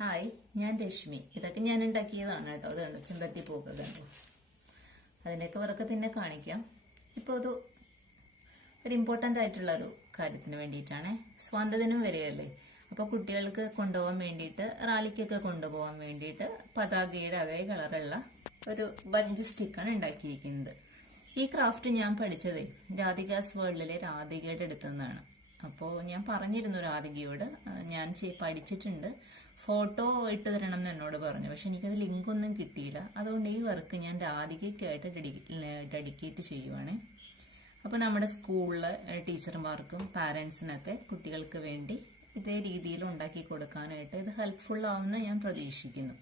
Hi, ഞാൻ രശ്മി. ഇതൊക്കെ ഞാൻ ഉണ്ടാക്കിയതാണ് കേട്ടോ. അത് കണ്ടു, ചെമ്പരത്തി പൂക്കൾ കണ്ടു. അതിൻ്റെയൊക്കെ വർക്ക് പിന്നെ കാണിക്കാം. ഇപ്പോൾ ഒരു ഇമ്പോർട്ടൻ്റ് ആയിട്ടുള്ള ഒരു കാര്യത്തിന് വേണ്ടിയിട്ടാണ്. സ്വാതന്ത്ര്യദിനം വരികയല്ലേ, അപ്പോൾ കുട്ടികൾക്ക് കൊണ്ടുപോകാൻ വേണ്ടിയിട്ട്, റാലിക്കൊക്കെ കൊണ്ടുപോകാൻ വേണ്ടിയിട്ട് പതാകയുടെ അതേ കളറുള്ള ഒരു ബഞ്ച് സ്റ്റിക്കാണ് ഉണ്ടാക്കിയിരിക്കുന്നത്. ഈ ക്രാഫ്റ്റ് ഞാൻ പഠിച്ചതേ രാധികാസ് വേൾഡിലെ രാധികയുടെ അടുത്തു നിന്നാണ്. അപ്പോൾ ഞാൻ പറഞ്ഞിരുന്നു രാധികയോട്, ഞാൻ പഠിച്ചിട്ടുണ്ട്, ഫോട്ടോ ഇട്ട് തരണം എന്ന് എന്നോട് പറഞ്ഞു. പക്ഷെ എനിക്കത് ലിങ്കൊന്നും കിട്ടിയില്ല. അതുകൊണ്ട് ഈ വർക്ക് ഞാൻ രാധികയ്ക്കായിട്ട് ഡെഡിക്കേറ്റ് ചെയ്യുവാണ്. അപ്പോൾ നമ്മുടെ സ്കൂളിലെ ടീച്ചർമാർക്കും പാരൻസിനൊക്കെ കുട്ടികൾക്ക് വേണ്ടി ഇതേ രീതിയിൽ ഉണ്ടാക്കി കൊടുക്കാനായിട്ട് ഇത് ഹെൽപ്ഫുൾ ആവുമെന്ന് ഞാൻ പ്രതീക്ഷിക്കുന്നു.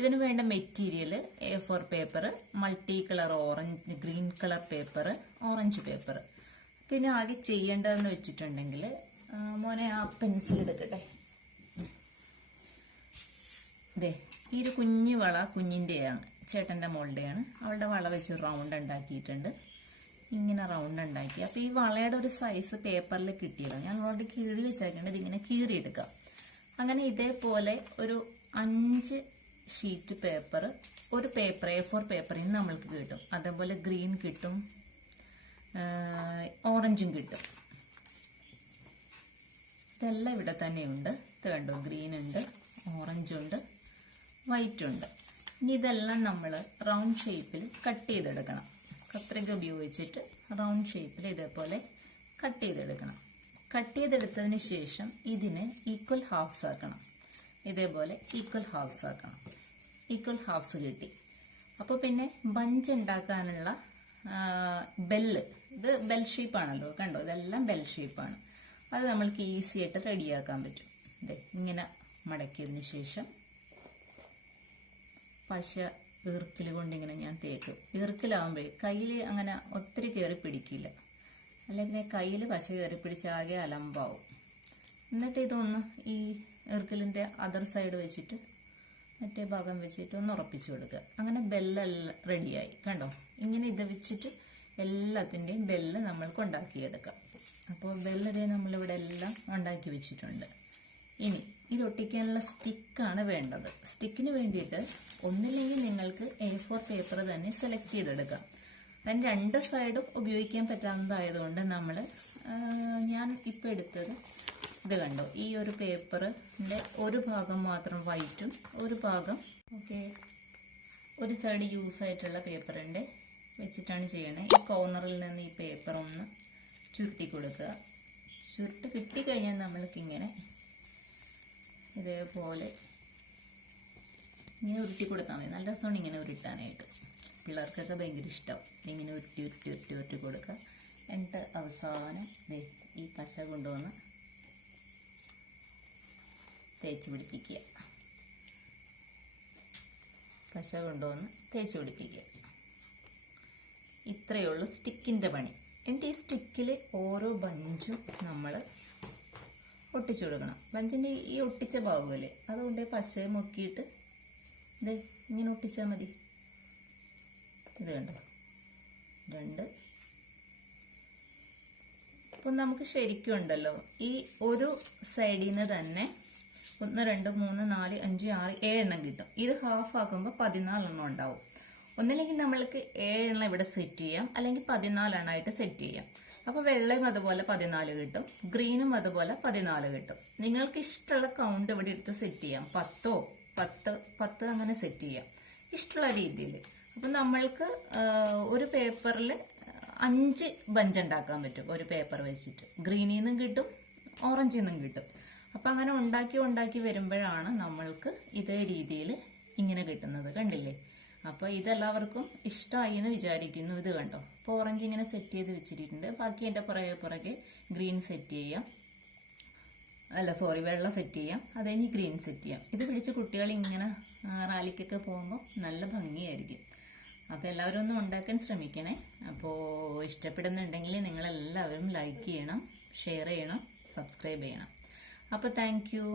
ഇതിനു വേണ്ട material A4 paper, multi colour orange, green colour paper, orange paper. പിന്നെ ആകെ ചെയ്യേണ്ടതെന്ന് വെച്ചിട്ടുണ്ടെങ്കിൽ, മോനെ ആ പെൻസിൽ എടുക്കട്ടെ. അതെ, ഈ ഒരു കുഞ്ഞു വള കുഞ്ഞിൻ്റെയാണ്, ചേട്ടൻ്റെ മോളുടെയാണ്. അവളുടെ വള വെച്ച് റൗണ്ട് ഉണ്ടാക്കിയിട്ടുണ്ട്. ഇങ്ങനെ റൗണ്ട് ഉണ്ടാക്കി. അപ്പോൾ ഈ വളയുടെ ഒരു സൈസ് പേപ്പറിൽ കിട്ടിയല്ലോ. ഞാൻ ഓൾറെഡി കീറി വെച്ചേക്കേണ്ടത്, ഇങ്ങനെ കീറിയെടുക്കാം. അങ്ങനെ ഇതേപോലെ ഒരു 5 ഷീറ്റ് പേപ്പർ, ഒരു പേപ്പർ A4 പേപ്പറിൽ നിന്ന് നമ്മൾക്ക് കിട്ടും. അതേപോലെ ഗ്രീൻ കിട്ടും, ഓറഞ്ചും കിട്ടും. ഇതെല്ലാം ഇവിടെ തന്നെയുണ്ട്. ഇത് കണ്ടോ, ഗ്രീൻ ഉണ്ട്, ഓറഞ്ച് ഉണ്ട്, വൈറ്റ് ഉണ്ട്. ഇനി ഇതെല്ലാം നമ്മൾ റൗണ്ട് ഷേപ്പിൽ കട്ട് ചെയ്തെടുക്കണം. കത്രിക ഉപയോഗിച്ചിട്ട് റൗണ്ട് ഷേപ്പിൽ ഇതേപോലെ കട്ട് ചെയ്തെടുക്കണം. കട്ട് ചെയ്തെടുത്തതിന് ശേഷം ഇതിനെ ഈക്വൽ ഹാഫ്സ് ആക്കണം. ഇതേപോലെ ഈക്വൽ ഹാഫ്സ് ആക്കണം. ഈക്വൽ ഹാഫ്സ് കിട്ടി. അപ്പോൾ പിന്നെ ബഞ്ച് ഉണ്ടാക്കാനുള്ള ബെല്ല്, ഇത് ബെൽ ഷേപ്പാണല്ലോ, കണ്ടോ, ഇതെല്ലാം ബെൽ ഷേപ്പാണ്. അത് നമ്മൾക്ക് ഈസി ആയിട്ട് റെഡിയാക്കാൻ പറ്റും. ഇതേ ഇങ്ങനെ മടക്കിയതിന് ശേഷം പശ ഈർക്കിൽ കൊണ്ടിങ്ങനെ ഞാൻ തേക്കും. ഈർക്കിലാവുമ്പോഴേ കയ്യിൽ അങ്ങനെ ഒത്തിരി കയറി പിടിക്കില്ല, അല്ലെങ്കിൽ കയ്യിൽ പശ കയറി പിടിച്ചാകെ അലമ്പാവും. എന്നിട്ട് ഇതൊന്ന് ഈ ഈർക്കിലിൻ്റെ അതർ സൈഡ് വെച്ചിട്ട് മറ്റേ ഭാഗം വെച്ചിട്ട് ഒന്ന് ഉറപ്പിച്ചു കൊടുക്കുക. അങ്ങനെ ബെല്ലെല്ലാം റെഡിയായി. കണ്ടോ, ഇങ്ങനെ ഇത് വെച്ചിട്ട് എല്ലാത്തിൻ്റെയും ബെല്ല് നമ്മൾക്ക് ഉണ്ടാക്കിയെടുക്കാം. അപ്പോൾ ബെല്ലതേ നമ്മളിവിടെ എല്ലാം ഉണ്ടാക്കി വെച്ചിട്ടുണ്ട്. ഇനി ഇത് ഒട്ടിക്കാനുള്ള സ്റ്റിക്കാണ് വേണ്ടത്. സ്റ്റിക്കിന് വേണ്ടിയിട്ട് ഒന്നില്ലെങ്കിൽ നിങ്ങൾക്ക് A4 പേപ്പർ തന്നെ സെലക്ട് ചെയ്തെടുക്കാം. അതിന് 2 സൈഡും ഉപയോഗിക്കാൻ പറ്റാവുന്നതായതുകൊണ്ട് ഞാൻ ഇപ്പോൾ എടുത്തത് ഇത് കണ്ടോ, ഈ ഒരു പേപ്പറിൻ്റെ ഒരു ഭാഗം മാത്രം വൈറ്റും ഒരു ഭാഗം ഒരു സൈഡ് യൂസ് ആയിട്ടുള്ള പേപ്പറിൻ്റെ വെച്ചിട്ടാണ് ചെയ്യണേ. ഈ കോർണറിൽ നിന്ന് ഈ പേപ്പർ ഒന്ന് ചുരുട്ടി കൊടുക്കുക. ചുരുട്ട് കിട്ടിക്കഴിഞ്ഞാൽ നമ്മൾക്കിങ്ങനെ ഇതേപോലെ ഇങ്ങനെ ഉരുട്ടി കൊടുത്താൽ മതി. നല്ല രസമാണ് ഇങ്ങനെ ഉരുട്ടാനായിട്ട്. പിള്ളേർക്കൊക്കെ ഭയങ്കര ഇഷ്ടമാവും. ഇങ്ങനെ ഉരുട്ടി ഉരുട്ടി ഉരുട്ടി ഉരുട്ടി കൊടുക്കുക. എന്നിട്ട് അവസാനം ഈ പശ കൊണ്ടുവന്ന് തേച്ച് പിടിപ്പിക്കുക. പശ കൊണ്ടുവന്ന് തേച്ച് പിടിപ്പിക്കുക. ഇത്രയേ ഉള്ളൂ സ്റ്റിക്കിൻ്റെ പണി. എന്നിട്ട് ഈ സ്റ്റിക്കിൽ ഓരോ ബഞ്ചും നമ്മൾ ഒട്ടിച്ചു കൊടുക്കണം. ബഞ്ചിൻ്റെ ഈ ഒട്ടിച്ച ഭാഗമല്ലേ, അതുകൊണ്ട് പശ മുക്കിയിട്ട് ഇങ്ങനെ ഒട്ടിച്ചാൽ മതി. ഇത് കണ്ടോ, 2. അപ്പം നമുക്ക് ശരിക്കും ഉണ്ടല്ലോ, ഈ ഒരു സൈഡിൽ നിന്ന് തന്നെ 1 2 3 4 5 6 7 കിട്ടും. ഇത് ഹാഫ് ആക്കുമ്പോൾ 14 ഉണ്ടാവും. ഒന്നില്ലെങ്കിൽ നമ്മൾക്ക് 7 ഇവിടെ സെറ്റ് ചെയ്യാം, അല്ലെങ്കിൽ 14 സെറ്റ് ചെയ്യാം. അപ്പോൾ വെള്ളയും അതുപോലെ 14 കിട്ടും, ഗ്രീനും അതുപോലെ 14 കിട്ടും. നിങ്ങൾക്ക് ഇഷ്ടമുള്ള കൗണ്ട് ഇവിടെ എടുത്ത് സെറ്റ് ചെയ്യാം. 10 അങ്ങനെ സെറ്റ് ചെയ്യാം, ഇഷ്ടമുള്ള രീതിയിൽ. അപ്പം നമ്മൾക്ക് ഒരു പേപ്പറിൽ 5 ബഞ്ച് ഉണ്ടാക്കാൻ പറ്റും ഒരു പേപ്പർ വെച്ചിട്ട്. ഗ്രീനിൽ നിന്നും കിട്ടും, ഓറഞ്ചിൽ നിന്നും കിട്ടും. അപ്പം അങ്ങനെ ഉണ്ടാക്കി വരുമ്പോഴാണ് നമ്മൾക്ക് ഇതേ രീതിയിൽ ഇങ്ങനെ കിട്ടുന്നത്. കണ്ടില്ലേ? അപ്പോൾ ഇതെല്ലാവർക്കും ഇഷ്ടമായി എന്ന് വിചാരിക്കുന്നു. ഇത് കണ്ടോ, ഇപ്പോൾ ഓറഞ്ച് ഇങ്ങനെ സെറ്റ് ചെയ്ത് വെച്ചിട്ടുണ്ട്. ബാക്കി എൻ്റെ പുറകെ ഗ്രീൻ സെറ്റ് ചെയ്യാം, വെള്ള സെറ്റ് ചെയ്യാം, അത് കഴിഞ്ഞ് ഗ്രീൻ സെറ്റ് ചെയ്യാം. ഇത് പിടിച്ച് കുട്ടികൾ ഇങ്ങനെ റാലിക്കൊക്കെ പോകുമ്പോൾ നല്ല ഭംഗിയായിരിക്കും. അപ്പോൾ എല്ലാവരും ഒന്ന് ഉണ്ടാക്കാൻ ശ്രമിക്കണേ. അപ്പോൾ ഇഷ്ടപ്പെടുന്നുണ്ടെങ്കിൽ നിങ്ങളെല്ലാവരും ലൈക്ക് ചെയ്യണം, ഷെയർ ചെയ്യണം, സബ്സ്ക്രൈബ് ചെയ്യണം. അപ്പോൾ താങ്ക് യു.